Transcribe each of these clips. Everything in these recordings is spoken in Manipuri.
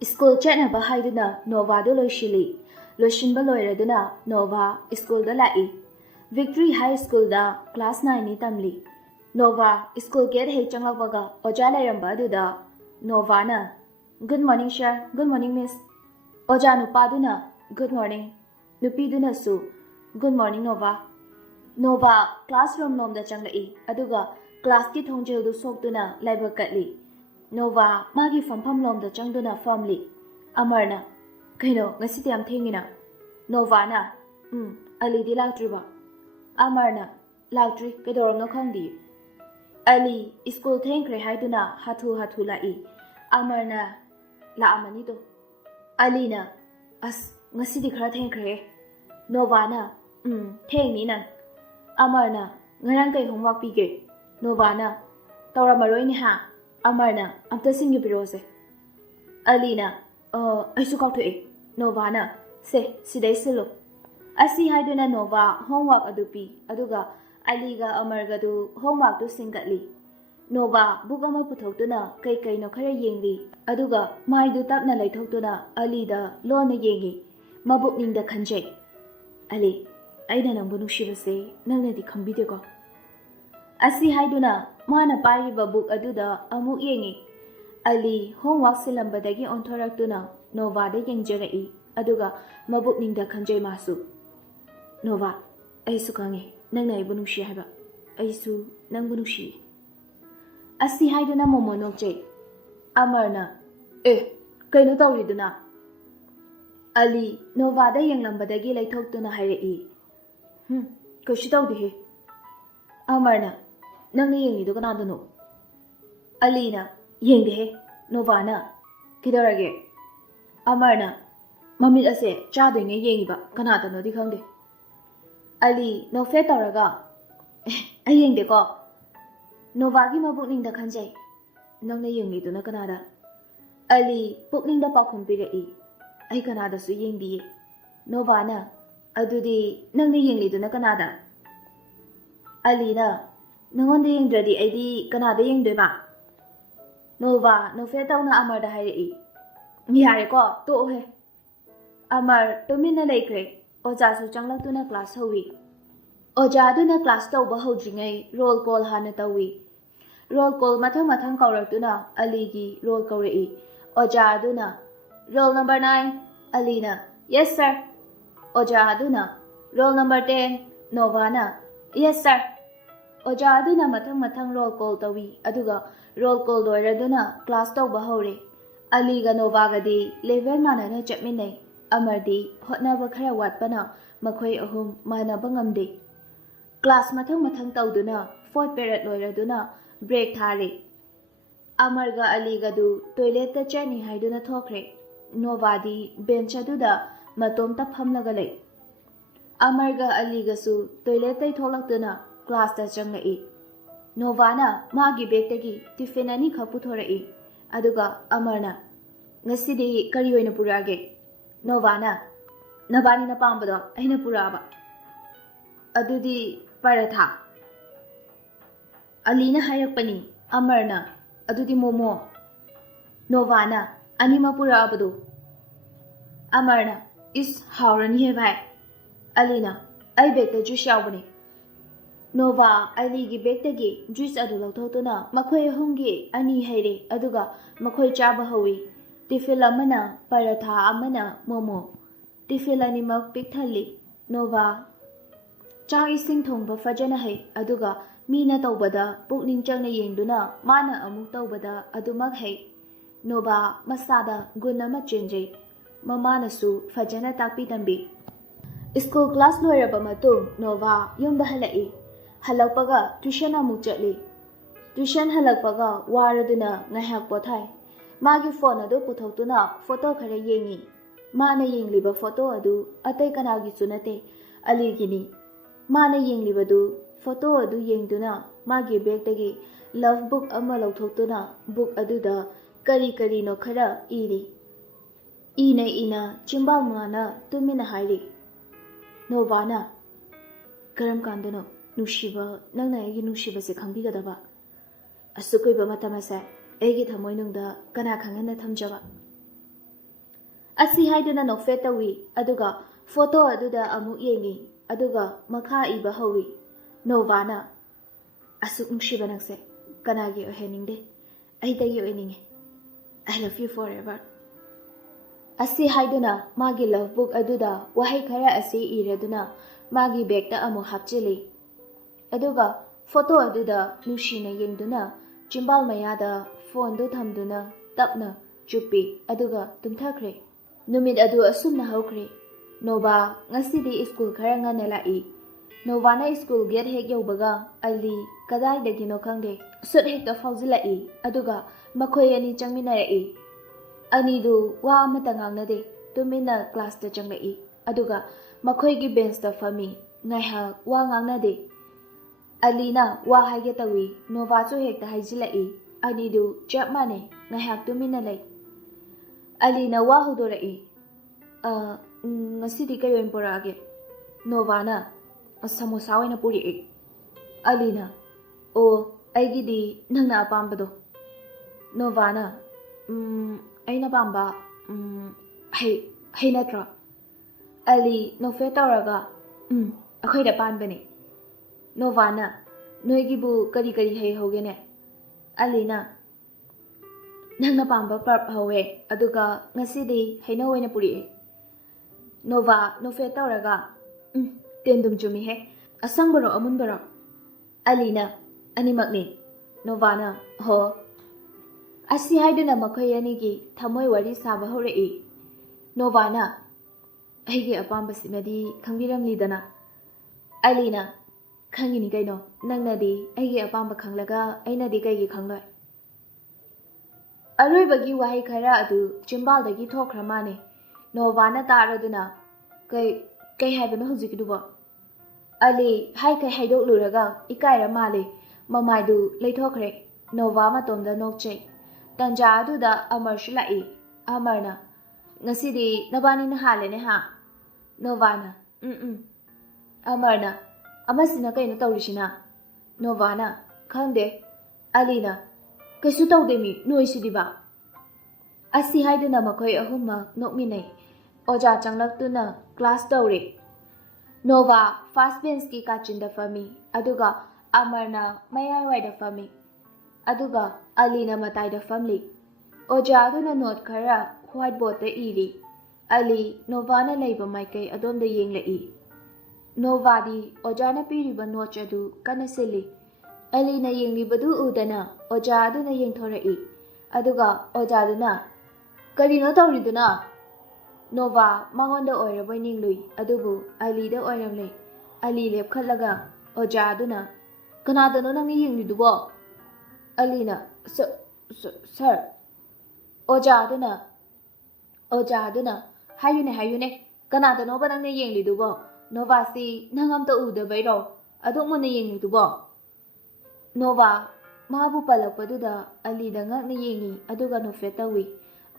School chatnaba haiduna Nova do loishinba loiraduna Nova school da lai. Victory High School da class 9 ni tamli. Nova school gate hei changlakbaga oja lairamba aduda Nova na good morning sir, good morning miss. Oja nupaduna good morning. Nupiduna su good morning Nova. Nova classroom lomda changlai aduga class ki thongjel du sokduna laiba katli. Nova magi fampham lomda changduna famli. Amarna kaino ngasi tiam thengina. Nova na Ali di laktri. Amarna lautri kedorong no khangdi. Ali school thengkre haiduna hathu lai. Amarna la amani do. Ali na as ngasi di khara thengkre. Nova na thengni nan. Amarna ngarang kai homework pige. Nova na tawramaroi ni ha. Amarna amta singi birose. Alina aisu kauthoe. Nova na se sidai silo. Asi haiduna Nova homework adupi aduga Aliga Amarga du homework du singatli. Nova book ama puthokduna kai no khara yengli aduga mai du tapna laithokduna Ali da lona yengi mabuk ningda khanjai. Ali aina nangbu nushibase nangna di khambide ko. Asi haiduna mana pariba book aduda amuk yengi. Ali homework silambadagi onthoraktuna Nova da yengjarai aduga mabuk ningda khanjai masu. Nova aisu kange nangna ibu nushi haiba aisu nangbu nushi. Asi haiduna momo nokjai. Amarna kaino tawriduna. Ali Nova da yenglambadagi laithokduna hairai. Kashi tawdihe. Amarna nangna yengi do kanadano. Alina yengdehe. Nova na kidorage. Amarna mamit ase chadoinge yengiba kanadano di khangde. Ali no fe tawraga ayengde ko. Nova gi mabuk ningda khanjai. Nangna yengi do na kanada. Ali puk ningda pakhum pirai. Ai kanada su yengdi. Nova na adudi nangna yengi do na kanada. Ali na nangonda yengdradi aidi kanada yengdoi ba. Nova no fe tawna Amar da hairai. Yare ko to he. Amar tumina laikre. Oja su changlaktuna class howi. Oja aduna class tawba hodringai roll call hana tawi. Roll call mathang kauraktuna Ali gi roll kaurei. Oja aduna roll number 9 Alina yes sir. Oja aduna roll number 10 Novana yes sir. Oja aduna mathang roll call tawi aduga roll call loiraduna class tawba hore. Ali ga Nova ga di level manana chapminai. Amardi hotnaba khara watpana makhoi ahum manaba ngamde. Class mathang tawduna 4th period loiraduna break thare. Amarga Aliga du toilet ta chani haiduna thokre. Nova di bench aduda matom ta phamlaga lei. Amarga Aliga su toilet tai tholaktuna class ta changai. Nova na magi bag tagi tiffin ani kha puthorai. Aduga Amarna ngasidi kari oina purage. Nova na nabani na pambado aina puraba. Adudi paratha. Alina hayakpani Amarna adudi momo. Nova na anima purabado. Amarna is haurani he bhai. Alina ai bag ta juice yawbani. Nova Ali gi bag tagi juice adu lautotuna makhoi hungi ani haire aduga makhoi chaba hawi. Tifil amana paratha amana momo. Tifil animak pikthali. Nova chang ising thongba fajana hai aduga mina tawbada pukning changna yengduna mana amuk tawbada adumak hai. Nova masada gunama chenjai. Mamana su fajana takpi tambi. School class loiraba matung Nova yumda halai. Halakpaga tuition amuk chatli. Tuition halakpaga waraduna ngahak pothai. Magi phone adu puthokduna photo khara yengi. Mana yengliba photo adu atai kanagi sunate Aligini. Mana yenglibadu photo adu yengduna magi bag tagi love book ama lauthokduna book aduda ꯀꯔꯤ ꯀꯔꯤꯅꯣ ꯈꯔ ꯏꯔꯤ ꯏꯅ ꯆꯤꯝꯕꯥꯜ ꯃꯉꯥꯅ ꯇꯨꯃꯤꯟꯅ ꯍꯥꯏꯔꯤ ꯅꯣꯚꯥꯅ ꯀꯔꯝ ꯀꯥꯟꯗꯅꯣ ꯅꯨꯡꯁꯤꯕ ꯅꯪꯅ ꯑꯩꯒꯤ ꯅꯨꯡꯁꯤꯕꯁꯦ ꯈꯪꯕꯤꯒꯗꯕ ꯑꯁꯨꯛ ꯀꯨꯏꯕ ꯃꯇꯝ ꯑꯁꯦ ꯑꯩꯒꯤ ꯊꯃꯣꯏꯅꯨꯡꯗ ꯀꯅꯥ ꯈꯪꯍꯟꯅ ꯊꯝꯖꯕ ꯑꯁꯤ ꯍꯥꯏꯗꯨꯅ ꯅꯣꯛꯐꯦꯠ ꯇꯧꯏ ꯑꯗꯨꯒ ꯐꯣꯇꯣ ꯑꯗꯨꯗ ꯑꯃꯨꯛ ꯌꯦꯡꯏ ꯑꯗꯨꯒ ꯃꯈꯥ ꯏꯕ ꯍꯧꯏ ꯅꯣꯚꯥꯅ ꯑꯁꯨꯛ ꯅꯨꯡꯁꯤꯕ ꯅꯪꯁꯦ ꯀꯅꯥꯒꯤ ꯑꯣꯏꯍꯟꯅꯤꯡꯗꯦ ꯑꯩꯗꯒꯤ ꯑꯣꯏꯅꯤꯡꯉꯦ I love you forever ꯑꯁꯤ ꯍꯥꯏꯗꯨꯅ ꯃꯥꯒꯤ ꯂꯚ ꯕꯨꯛ ꯑꯗꯨꯗ ꯋꯥꯍꯩ ꯈꯔ ꯑꯁꯤ ꯏꯔꯗꯨꯅ ꯃꯥꯒꯤ ꯕꯦꯒꯇ ꯑꯃꯨꯛ ꯍꯥꯞꯆꯤꯜꯂꯤ ꯑꯗꯨꯒ ꯐꯣꯇꯣ ꯑꯗꯨꯗ ꯅꯨꯡꯁꯤꯅ ꯌꯦꯡꯗꯨꯅ ꯆꯤꯝꯕꯥꯜ ꯃꯌꯥꯗ ꯐꯣꯟꯗꯨ ꯊꯝꯗꯨꯅ ꯇꯞꯅ ꯆꯨꯞꯄꯤ ꯑꯗꯨꯒ ꯇꯨꯝꯊꯈ꯭ꯔꯦ ꯅꯨꯃꯤꯠ ꯑꯗꯨ ꯑꯁꯨꯝꯅ ꯍꯧꯈ꯭ꯔꯦ ꯅꯣꯚꯥ ꯉꯁꯤꯗꯤ ꯁ꯭ꯀꯨꯜ ꯈꯔ ꯉꯟꯅ ꯂꯥꯛꯏ ꯅꯣꯚꯥꯅ ꯁ꯭ꯀꯨꯜ ꯒꯦꯠ ꯍꯦꯛ ꯌꯧꯕꯒ ꯑꯂꯤ ꯀꯗꯥꯏꯗꯒꯤꯅꯣ ꯈꯪꯗꯦ ꯁꯨꯠ ꯍꯦꯛꯇ ꯐꯥꯎꯖꯤꯜꯂꯛꯏ ꯑꯗꯨꯒ ꯃꯈꯣꯏ ꯑꯅꯤ ꯆꯪꯃꯤꯟꯅꯔꯛꯏ ꯑꯅꯤꯗꯨ ꯋꯥ ꯑꯃꯇ ꯉꯥꯡꯅꯗꯦ ꯇꯨꯃꯤꯟꯅ ꯀ꯭ꯂꯥꯁꯇ ꯆꯪꯂꯛꯏ ꯑꯗꯨꯒ ꯃꯈꯣꯏꯒꯤ ꯕꯦꯟꯁꯇ ꯐꯝꯃꯤ ꯉꯥꯏꯍꯥꯛ ꯋꯥ ꯉꯥꯡꯅꯗꯦ ꯑꯂꯤꯅ ꯋꯥ ꯍꯥꯏꯒꯦ ꯇꯧꯏ ꯅꯣꯚꯥꯁꯨ ꯍꯦꯛꯇ ꯍꯥꯏꯖꯤꯜꯂꯛꯏ ꯑꯅꯤꯗꯨ ꯆꯞ ꯃꯥꯟꯅꯩ ꯉꯥꯏꯍꯥꯛ ꯇꯨꯃꯤꯟꯅ ꯂꯩ ꯑꯂꯤꯅ ꯋꯥ ꯍꯧꯗꯣꯔꯛꯏ ꯉꯁꯤꯗꯤ ꯀꯩ ꯑꯣꯏꯅ ꯄꯨꯔꯛꯑꯒꯦ ꯅꯣꯚꯥꯅ ꯁꯃꯣꯁꯥ ꯑꯣꯏꯅ ꯄꯨꯔꯛꯏ ꯑꯂꯤꯅ ꯑꯣ ꯑꯩꯒꯤꯗꯤ ꯅꯪꯅ ꯑꯄꯥꯝꯕꯗꯣ ꯅꯣꯚꯥꯅ ꯑꯩꯅ ꯄꯥꯝꯕ ꯍꯩ ꯅꯠꯇ꯭ꯔꯣ ꯑꯂꯤ ꯅꯣꯛꯐꯦꯠ ꯇꯧꯔꯒ ꯑꯩꯈꯣꯏꯗ ꯄꯥꯟꯕꯅꯦ ꯅꯣꯚꯥꯅ ꯅꯣꯏꯒꯤꯕꯨ ꯀꯔꯤ ꯀꯔꯤ ꯍꯩ ꯍꯧꯒꯦꯅꯦ ꯑꯂꯤꯅ ꯅꯪꯅ ꯄꯥꯝꯕ ꯄꯔꯞ ꯍꯧꯋꯦ ꯑꯗꯨꯒ ꯉꯁꯤꯗꯤ ꯍꯩꯅꯧ ꯑꯣꯏꯅ ꯄꯨꯔꯛꯑꯦ ꯅꯣꯚꯥ ꯅꯣꯛꯐꯦꯠ ꯇꯧꯔꯒ ꯇꯦꯟꯗꯨꯝ ꯆꯨꯝꯃꯤꯍꯦ ꯑꯁꯪꯕꯔꯣ ꯑꯃꯨꯟꯕꯔꯣ ꯑꯂꯤꯅ ꯑꯅꯤꯃꯛꯅꯤ ꯅꯣꯚꯥꯅ ꯍꯣ ꯑꯁꯤ ꯍꯥꯏꯗꯨꯅ ꯃꯈꯣꯏ ꯑꯅꯤꯒꯤ ꯊꯃꯣꯏ ꯋꯥꯔꯤ ꯁꯥꯕ ꯍꯧꯔꯛꯏ ꯅꯣꯚꯥꯅ ꯑꯩꯒꯤ ꯑꯄꯥꯝꯕꯁꯤꯃꯗꯤ ꯈꯪꯕꯤꯔꯝꯂꯤꯗꯅ ꯑꯂꯤꯅ ꯈꯪꯉꯤꯅꯤ ꯀꯩꯅꯣ ꯅꯪꯅꯗꯤ ꯑꯩꯒꯤ ꯑꯄꯥꯝꯕ ꯈꯪꯂꯒ ꯑꯩꯅꯗꯤ ꯀꯩꯒꯤ ꯈꯪꯂꯣꯏ ꯑꯔꯣꯏꯕꯒꯤ ꯋꯥꯍꯩ ꯈꯔ ꯑꯗꯨ ꯆꯤꯝꯕꯥꯜꯗꯒꯤ ꯊꯣꯛꯈ꯭ꯔ ꯃꯥꯅꯦ ꯅꯣꯚꯥꯅ ꯇꯥꯔꯗꯨꯅ ꯀꯩ ꯍꯥꯏꯕꯅꯣ ꯍꯧꯖꯤꯛꯀꯤꯗꯨꯕꯣ ꯑꯂꯤ ꯍꯥꯏꯈꯩ ꯍꯥꯏꯗꯣꯛꯂꯨꯔꯒ ꯏꯀꯥꯏꯔ ꯃꯥꯜꯂꯦ ꯃꯃꯥꯏꯗꯨ ꯂꯩꯊꯣꯛꯈ꯭ꯔꯦ ꯅꯣꯚꯥ ꯃꯇꯣꯝꯗ ꯅꯣꯛꯆꯩ ꯇꯟꯖꯥ ꯑꯗꯨꯗ ꯑꯃꯔꯁꯨ ꯂꯥꯛꯏ ꯑꯃꯔꯅ ꯉꯁꯤꯗꯤ ꯅꯕꯥꯅꯤꯅ ꯍꯥꯜꯂꯦꯅꯦ ꯍꯥ ꯅꯣꯚꯥꯅ ꯑꯃꯔꯅ ꯑꯃꯁꯤꯅ ꯀꯩꯅꯣ ꯇꯧꯔꯤꯁꯤꯅ ꯅꯣꯚꯥꯅ ꯈꯪꯗꯦ ꯑꯂꯤꯅ ꯀꯩꯁꯨ ꯇꯧꯗꯦꯃꯤ ꯅꯣꯏꯁꯤꯗꯤꯕ ꯑꯁꯤ ꯍꯥꯏꯗꯨꯅ ꯃꯈꯣꯏ ꯑꯍꯨꯝꯃꯛ ꯅꯣꯛꯃꯤꯟꯅꯩ ꯑꯣꯖꯥ ꯆꯪꯂꯛꯇꯨꯅ ꯀ꯭ꯂꯥꯁ ꯇꯧꯔꯦ ꯅꯣꯚꯥ ꯐꯥꯔꯁꯠ ꯕꯦꯟꯁꯀꯤ ꯀꯥꯆꯤꯟꯗ ꯐꯝꯃꯤ ꯑꯗꯨꯒ ꯑꯃꯔꯅ ꯃꯌꯥꯏꯋꯥꯏꯗ ꯐꯝꯃꯤ ꯑꯗꯨꯒ ꯑꯂꯤꯅ ꯃꯇꯥꯏꯗ ꯐꯝꯂꯤ ꯑꯣꯖꯥ ꯑꯗꯨꯅ ꯅꯣꯠ ꯈꯔ ꯍ꯭ꯋꯥꯏꯠ ꯕꯣꯔꯗꯇ ꯏꯔꯤ ꯑꯂꯤ ꯅꯣꯚꯥꯅ ꯂꯩꯕ ꯃꯥꯏꯀꯩ ꯑꯗꯣꯝꯗ ꯌꯦꯡꯂꯛꯏ ꯅꯣꯚꯥꯗꯤ ꯑꯣꯖꯥꯅ ꯄꯤꯔꯤꯕ ꯅꯣꯠꯁ ꯑꯗꯨ ꯀꯟꯅ ꯁꯤꯜꯂꯤ ꯑꯂꯤꯅ ꯌꯦꯡꯂꯤꯕꯗꯨ ꯎꯗꯅ ꯑꯣꯖꯥ ꯑꯗꯨꯅ ꯌꯦꯡꯊꯣꯔꯛꯏ ꯑꯗꯨꯒ ꯑꯣꯖꯥꯗꯨꯅ ꯀꯔꯤꯅꯣ ꯇꯧꯔꯤꯗꯨꯅ ꯅꯣꯚꯥ ꯃꯉꯣꯟꯗ ꯑꯣꯏꯔꯕꯣꯏ ꯅꯤꯡꯂꯨꯏ ꯑꯗꯨꯕꯨ ꯑꯂꯤꯗ ꯑꯣꯏꯔꯝꯂꯦ ꯑꯂꯤ ꯂꯦꯞꯈꯠꯂꯒ ꯑꯣꯖꯥ ꯑꯗꯨꯅ ꯀꯅꯥꯗꯅꯣ ꯅꯪꯅ ꯌꯦꯡꯂꯤꯗꯨꯕꯣ ꯑꯂꯤꯅ ꯁꯔ ꯑꯣꯖꯥ ꯑꯗꯨꯅ ꯍꯥꯏꯌꯨꯅꯦ ꯀꯅꯥꯗꯅꯣꯕ ꯅꯪꯅ ꯌꯦꯡꯂꯤꯗꯨꯕꯣ ꯅꯣꯚꯥꯁꯤ ꯅꯪ ꯑꯝꯇ ꯎꯗꯕꯩꯔꯣ ꯑꯗꯨꯛ ꯃꯨꯟꯅ ꯌꯦꯡꯂꯤꯗꯨꯕꯣ ꯅꯣꯚꯥ ꯃꯥꯕꯨ ꯄꯜꯂꯛꯄꯗꯨꯗ ꯑꯂꯤꯗ ꯉꯛꯅ ꯌꯦꯡꯉꯤ ꯑꯗꯨꯒ ꯅꯣꯛꯐꯦꯠ ꯇꯧꯏ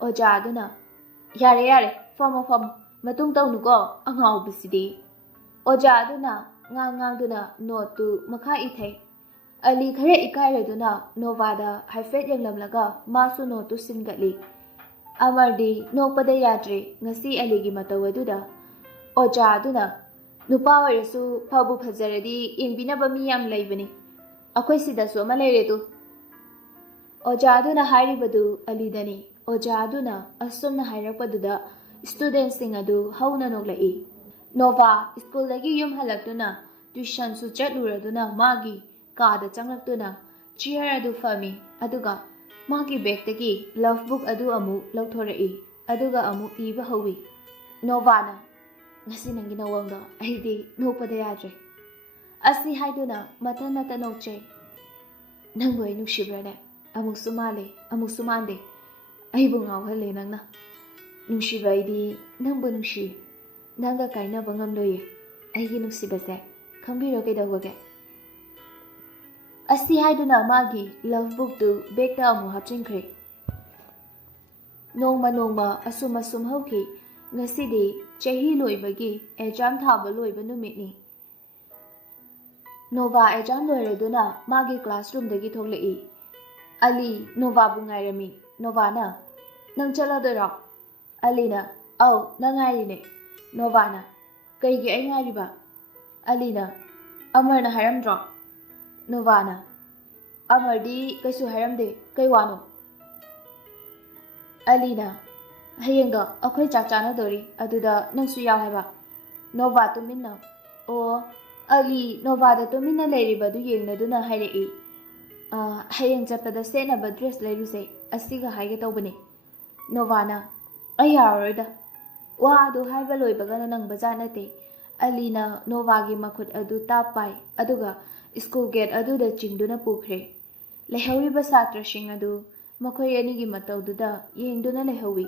ꯑꯣꯖꯥ ꯑꯗꯨꯅ ꯌꯥꯔꯦ ꯐꯝꯃꯣ ꯃꯇꯨꯡ ꯇꯧꯅꯨꯀꯣ ꯑꯉꯥꯎꯕꯁꯤꯗꯤ ꯑꯣꯖꯥ ꯑꯗꯨꯅ ꯉꯥꯡꯗꯨꯅ ꯅꯣꯠꯇꯨ ꯃꯈꯥ ꯏꯊꯩ ꯑꯂꯤ ꯈꯔ ꯏꯀꯥꯏꯔꯗꯨꯅ ꯅꯣꯚꯥꯗ ꯍꯥꯏꯐꯦꯠ ꯌꯦꯡꯂꯝꯂꯒ ꯃꯥꯁꯨ ꯅꯣꯠꯇꯨ ꯁꯤꯟꯒꯠꯂꯤ ꯑꯃꯔꯗꯤ ꯅꯣꯛꯄꯗ ꯌꯥꯗ꯭ꯔꯦ ꯉꯁꯤ ꯑꯂꯤꯒꯤ ꯃꯇꯧ ꯑꯗꯨꯗ ꯑꯣꯖꯥ ꯑꯗꯨꯅ ꯅꯨꯄꯥ ꯑꯣꯏꯔꯁꯨ ꯐꯕꯨ ꯐꯖꯔꯗꯤ ꯌꯦꯡꯕꯤꯅꯕ ꯃꯤ ꯌꯥꯝ ꯂꯩꯕꯅꯤ ꯑꯩꯈꯣꯏ ꯁꯤꯗꯁꯨ ꯑꯃ ꯂꯩꯔꯦꯗꯨ ꯑꯣꯖꯥ ꯑꯗꯨꯅ ꯍꯥꯏꯔꯤꯕꯗꯨ ꯑꯂꯤꯗꯅꯤ ꯑꯣꯖꯥ ꯑꯗꯨꯅ ꯑꯁꯨꯝꯅ ꯍꯥꯏꯔꯛꯄꯗꯨꯗ ꯁ꯭ꯇꯨꯗꯦꯟꯠꯁꯤꯡ ꯑꯗꯨ ꯍꯧꯅ ꯅꯣꯛꯂꯛꯏ ꯅꯣꯚꯥ ꯁ꯭ꯀꯨꯜꯗꯒꯤ ꯌꯨꯝ ꯍꯜꯂꯛꯇꯨꯅ ꯇ꯭ꯌꯨꯁꯟꯁꯨ ꯆꯠꯂꯨꯔꯗꯨꯅ ꯃꯥꯒꯤ ꯀꯥꯗ ꯆꯪꯂꯛꯇꯨꯅ ꯆꯤꯌꯔ ꯑꯗꯨ ꯐꯝꯃꯤ ꯑꯗꯨꯒ ꯃꯥꯒꯤ ꯕꯦꯒꯇꯒꯤ ꯂꯚ ꯕꯨꯛ ꯑꯗꯨ ꯑꯃꯨꯛ ꯂꯧꯊꯣꯔꯛꯏ ꯑꯗꯨꯒ ꯑꯃꯨꯛ ꯏꯕ ꯍꯧꯏ ꯅꯣꯚꯥꯅ ꯉꯁꯤ ꯅꯪꯒꯤ ꯅꯋꯡꯗꯣ ꯑꯩꯗꯤ ꯅꯣꯛꯄꯗ ꯌꯥꯗ꯭ꯔꯦ ꯑꯁꯤ ꯍꯥꯏꯗꯨꯅ ꯃꯊꯟꯇ ꯅꯣꯛꯆꯩ ꯅꯪꯕꯨ ꯑꯩ ꯅꯨꯡꯁꯤꯕ꯭ꯔꯅꯦ ꯑꯃꯨꯛꯁꯨ ꯃꯥꯜꯂꯦ ꯑꯃꯨꯛꯁꯨ ꯃꯥꯟꯗꯦ ꯑꯩꯕꯨ ꯉꯥꯎꯍꯜꯂꯦ ꯅꯪꯅ ꯅꯨꯡꯁꯤꯕ ꯑꯩꯗꯤ ꯅꯪꯕꯨ ꯅꯨꯡꯁꯤ ꯅꯪꯒ ꯀꯥꯏꯅꯕ ꯉꯝꯂꯣꯏꯌꯦ ꯑꯩꯒꯤ ꯅꯨꯡꯁꯤꯕꯁꯦ ꯈꯪꯕꯤꯔꯣ ꯀꯩꯗꯧꯕꯒꯦ ꯑꯁꯤ ꯍꯥꯏꯗꯨꯅ ꯃꯥꯒꯤ ꯂꯚ ꯕꯨꯛꯇꯨ ꯕꯦꯒꯇ ꯑꯃꯨꯛ ꯍꯥꯞꯆꯤꯟꯈ꯭ꯔꯦ Nongma asum hauki ngasidi chahi loibagi exam thaba loiba numitni. Nova exam loiraduna magi classroom dagi thoklei. Ali Nova bu ngairami. Nova na nang chaladora. Ali na aw nang ngairine. Nova na kaigi ai ngairiba. Ali na Amar na haramdro. Nova na Amar di kaisu haramde kai wano. Ali na hayengda akhoi chak chana dori aduda nangsu yaw haiba. Nova tuminna. O Ali Nova da tuminna leiriba du yengnaduna hairei. Hayeng chappada senaba dress leiruse asiga haige tawbani. Nova na ayaroida. Wa adu haiba loibaga nang bajanate. Ali na Nova gi makhut adu tapai aduga school gate adu da chingduna pukre. Lehawiba satra shing adu makhoi ani gi matawduda yengduna lehawi.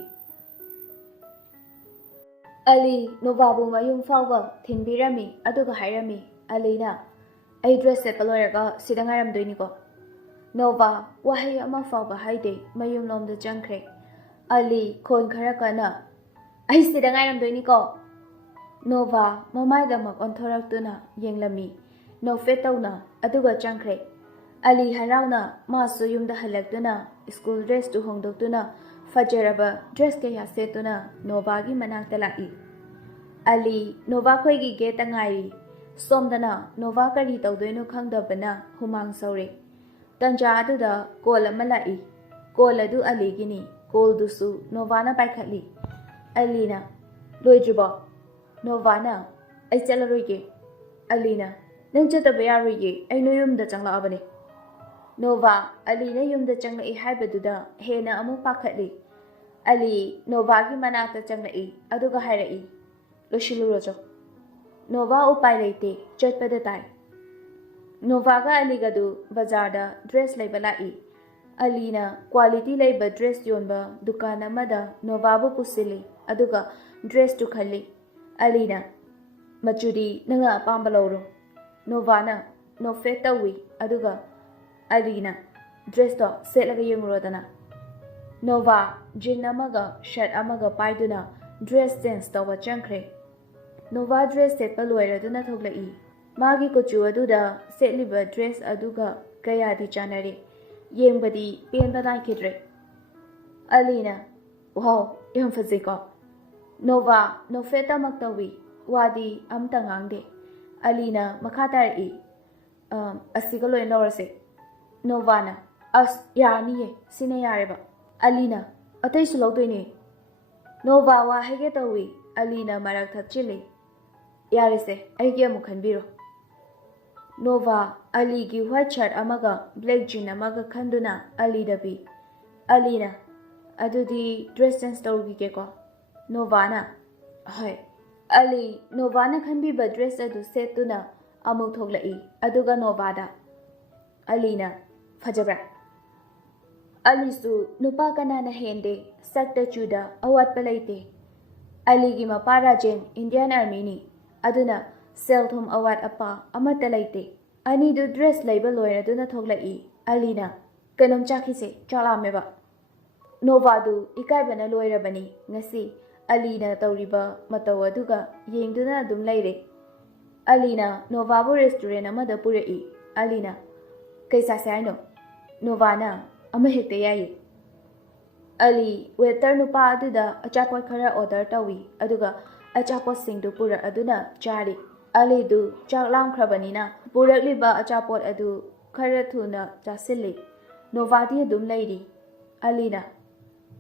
Ali Nova bu mayum fawwa thinbirami aduga hairami. Ali na ai dress set paloiraga sidangaram doini ko. Nova wahay ama fawba haide mayum lomda jangkre. Ali kon khara kana ai sidangaram doini ko. Nova mamai damak onthoraktuna yenglami. No fetawna aduga jangkre. Ali harauna masu yumda halaktuna school dress tu hongdoktuna fajaraba dress kaya setuna Nova gi manakta lai. Ali Nova khoi gi gate angai somdana Nova kari tawdoino khangdabana humang saure. Tanja aduda call ama lai. Call adu Ali gini. Call dusu Nova na paikhatli. Ali na loidriba. Nova na ai chalaroige. Ali na nang chataba yaroige ai no yumda changlaabani. Nova Ali na yumda changlai haibaduda hena amu pakhatli. Ali Nova gi manata changlai aduga hairai. Loshilurojo. Nova upai leite chatpada tai. Nova ga Ali gadu bazarda dress laiba lai. Ali na quality laiba dress yonba dukan amada Nova bu pusili aduga dress tu khalli. Ali na machudi nanga apamba lawro. Nova na no fet tawi aduga Ali na dress to setlaga yengurodana. Nova jean amaga shirt amaga paiduna dress sense tawa changkre. Nova dress setpa loiraduna thoglai. Magi kuchu aduda setliba dress aduga kaya di chanare. Yengbadi penba naikidre. Ali na wow yam faziko. Nova no feta maktawi wadi amta ngangde. Ali na makhatari asiga loin lorase. Nova na as yarniye sine yareba. Ali na atai sulawdoine. Nova wa hege tawi Ali na marak thachile. Yarese aige amu khanbiro. Nova Ali gi white shirt amaga black jean amaga khanduna Ali dabi. Ali na adudi dress sense tawgi ke ko. Nova na hai Ali Nova na khanbi ba dress adu setuna amuk thoglai aduga Nova da Ali na fajabra. Ali su nupa kana na hende sakta chuda awat palaite. Ali gi mapara jen Indian Army ni aduna selthum awat apa amata laite. Ani du dress label loira duna thoglai. Ali na kanum chakhise chalameba. Nova du ikai bana loira bani ngasi Ali na tawriba mataw aduga yengduna adum laire. Ali na Nova bu restaurant amada purai. Ali na kaisa saino. Nova na ama hekte yayi. Ali waiter nupa aduda achapot khara order tawi aduga achapot singdu pura aduna chari. Ali du chaklam khrabanina purakliba achapot adu khara thuna chasilli. Nova di adum lairi. Ali na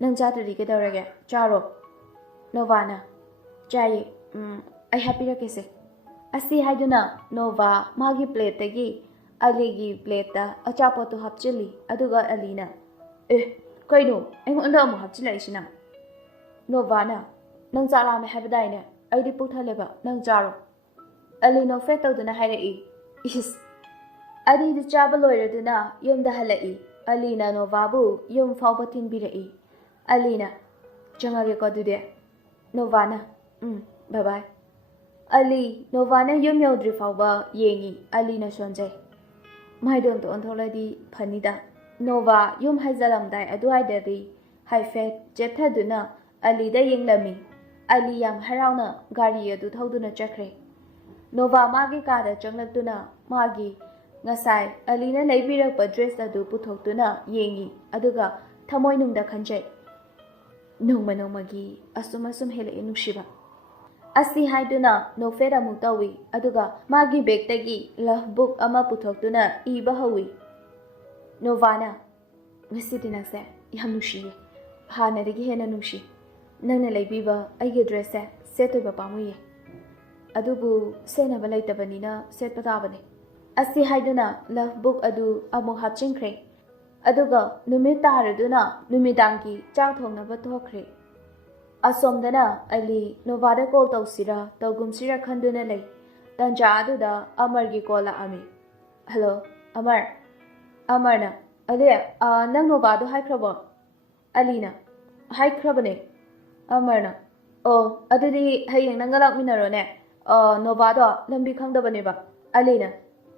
nang chatari ke dawrage charo. Nova na chaye ai happy rakese. Asi haiduna Nova magi plate tagi Ali gi plate ta achapot tu hapchili aduga Ali na kaino aingonda amu hapchila isina. Nova na nang chala me habdai ne aidi puthaleba nang charo. Ali no fet tawduna hairai. Is Ali du chaba loiraduna yumda halai. Ali na Nova bu yum fawba thinbirai. Ali na changage ko dude. Nova na bye bye. Ali Nova na yum yaudri fawba yengi Ali na sonjai. Maidon to ontholadi phanida. Nova yum haizalamdai aduai dadi ꯍꯥꯏꯐꯦꯠ ꯆꯦꯠꯊꯗꯨꯅ ꯑꯂꯤꯗ ꯌꯦꯡꯂꯝꯃꯤ꯫ ꯑꯂꯤ ꯌꯥꯝ ꯍꯔꯥꯎꯅ ꯒꯥꯔꯤ ꯑꯗꯨ ꯊꯧꯗꯨꯅ ꯆꯠꯈ꯭ꯔꯦ꯫ ꯅꯣꯚꯥ ꯃꯥꯒꯤ ꯀꯥꯗ ꯆꯪꯂꯛꯇꯨꯅ ꯃꯥꯒꯤ ꯉꯁꯥꯏ ꯑꯂꯤꯅ ꯂꯩꯕꯤꯔꯛꯄ ꯗ꯭ꯔꯦꯁ ꯑꯗꯨ ꯄꯨꯊꯣꯛꯇꯨꯅ ꯌꯦꯡꯉꯤ ꯑꯗꯨꯒ ꯊꯃꯣꯏꯅꯨꯡꯗ ꯈꯟꯖꯩ, ꯅꯣꯡꯃ ꯅꯣꯡꯃꯒꯤ ꯑꯁꯨꯝ ꯍꯦꯜꯂꯛꯑꯦ ꯅꯨꯡꯁꯤꯕ ꯑꯁꯤ ꯍꯥꯏꯗꯨꯅ ꯅꯣꯛꯐꯦꯠ ꯑꯃꯨꯛ ꯇꯧꯏ ꯑꯗꯨꯒ ꯃꯥꯒꯤ ꯕꯦꯒꯇꯒꯤ ꯂꯚ ꯕꯨꯛ ꯑꯃ ꯄꯨꯊꯣꯛꯇꯨꯅ ꯏꯕ ꯍꯧꯏ꯫ ꯅꯣꯚꯥꯅ, ꯉꯁꯤꯗꯤ ꯅꯪꯁꯦ ꯌꯥꯝ ꯅꯨꯡꯁꯤꯌꯦ, ꯍꯥꯟꯅꯗꯒꯤ ꯍꯦꯟꯅ ꯅꯨꯡꯁꯤ꯫ ꯅꯪꯅ ꯂꯩꯕꯤꯕ ꯑꯩꯒꯤ ꯗ꯭ꯔꯦꯁꯁꯦ ꯁꯦꯠꯇꯣꯏꯕ ꯄꯥꯝꯃꯨꯏꯌꯦ, ꯑꯗꯨꯕꯨ ꯁꯦꯠꯅꯕ ꯂꯩꯇꯕꯅꯤꯅ ꯁꯦꯠꯄ ꯇꯥꯕꯅꯤ꯫ ꯑꯁꯤ ꯍꯥꯏꯗꯨꯅ ꯂꯚ ꯕꯨꯛ ꯑꯗꯨ ꯑꯃꯨꯛ ꯍꯥꯞꯆꯤꯟꯈ꯭ꯔꯦ ꯑꯗꯨꯒ ꯅꯨꯃꯤꯠ ꯇꯥꯔꯗꯨꯅ ꯅꯨꯃꯤꯗꯥꯡꯒꯤ ꯆꯥꯛ ꯊꯣꯡꯅꯕ ꯊꯣꯛꯈ꯭ꯔꯦ꯫ ꯑꯁꯣꯝꯗꯅ ꯑꯂꯤ ꯅꯣꯚꯥꯗ ꯀꯣꯜ ꯇꯧꯁꯤꯔꯥ ꯇꯧꯒꯨꯝꯁꯤꯔꯥ ꯈꯟꯗꯨꯅ ꯂꯩ꯫ ꯇꯟꯖꯥ ꯑꯗꯨꯗ ꯑꯃꯔꯒꯤ ꯀꯣꯜ ꯂꯥꯛꯑꯝꯃꯤ꯫ ꯍꯜꯂꯣ ꯑꯃꯔ꯫ ꯑꯃꯔꯅ, ꯑꯂꯤ ꯅꯪ ꯅꯣꯚꯥꯗꯣ ꯍꯥꯏꯈ꯭ꯔꯕꯣ? ꯑꯂꯤꯅ, ꯍꯥꯏꯈ꯭ꯔꯕꯅꯦ꯫ ꯑꯃꯔꯅ, ꯑꯣ ꯑꯗꯨꯗꯤ ꯍꯌꯦꯡ ꯅꯪꯒ ꯂꯥꯛꯃꯤꯟꯅꯔꯣꯅꯦ, ꯅꯣꯚꯥꯗꯣ ꯂꯝꯕꯤ ꯈꯪꯗꯕꯅꯦꯕ꯫ ꯑꯂꯤꯅ,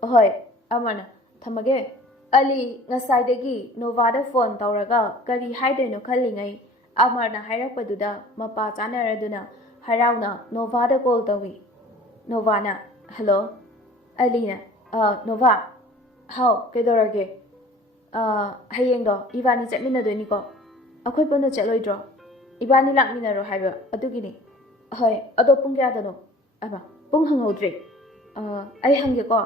ꯍꯣꯏ꯫ ꯑꯃꯔꯅ, ꯊꯝꯃꯒꯦ꯫ ꯑꯂꯤ ꯉꯁꯥꯏꯗꯒꯤ ꯅꯣꯚꯥꯗ ꯐꯣꯟ ꯇꯧꯔꯒ ꯀꯔꯤ ꯍꯥꯏꯗꯣꯏꯅꯣ ꯈꯜꯂꯤꯉꯩ ꯑꯃꯔꯅ ꯍꯥꯏꯔꯛꯄꯗꯨꯗ ꯃꯄꯥ ꯆꯥꯅꯔꯗꯨꯅ ꯍꯔꯥꯎꯅ ꯅꯣꯚꯥꯗ ꯀꯣꯜ ꯇꯧꯏ꯫ ꯅꯣꯚꯥꯅ, ꯍꯜꯂꯣ꯫ ꯑꯂꯤꯅ, ꯅꯣꯚꯥ, ꯍꯥꯎ ꯀꯩꯗꯧꯔꯒꯦ? ꯍꯌꯦꯡꯗꯣ ꯏꯕꯥꯅꯤ ꯆꯠꯃꯤꯟꯅꯗꯣꯏꯅꯤꯀꯣ, ꯑꯩꯈꯣꯏ ꯄꯨꯟꯅ ꯆꯠꯂꯣꯏꯗ꯭ꯔꯣ? ꯏꯕꯥꯅꯤ ꯂꯥꯛꯃꯤꯟꯅꯔꯣ ꯍꯥꯏꯕ ꯑꯗꯨꯒꯤꯅꯤ꯫ ꯍꯣꯏ, ꯑꯗꯣ ꯄꯨꯡ ꯀꯌꯥꯗꯅꯣ? ꯄꯨꯡ ꯍꯪꯍꯧꯗ꯭ꯔꯦ꯫ ꯑꯩ ꯍꯪꯒꯦꯀꯣ꯫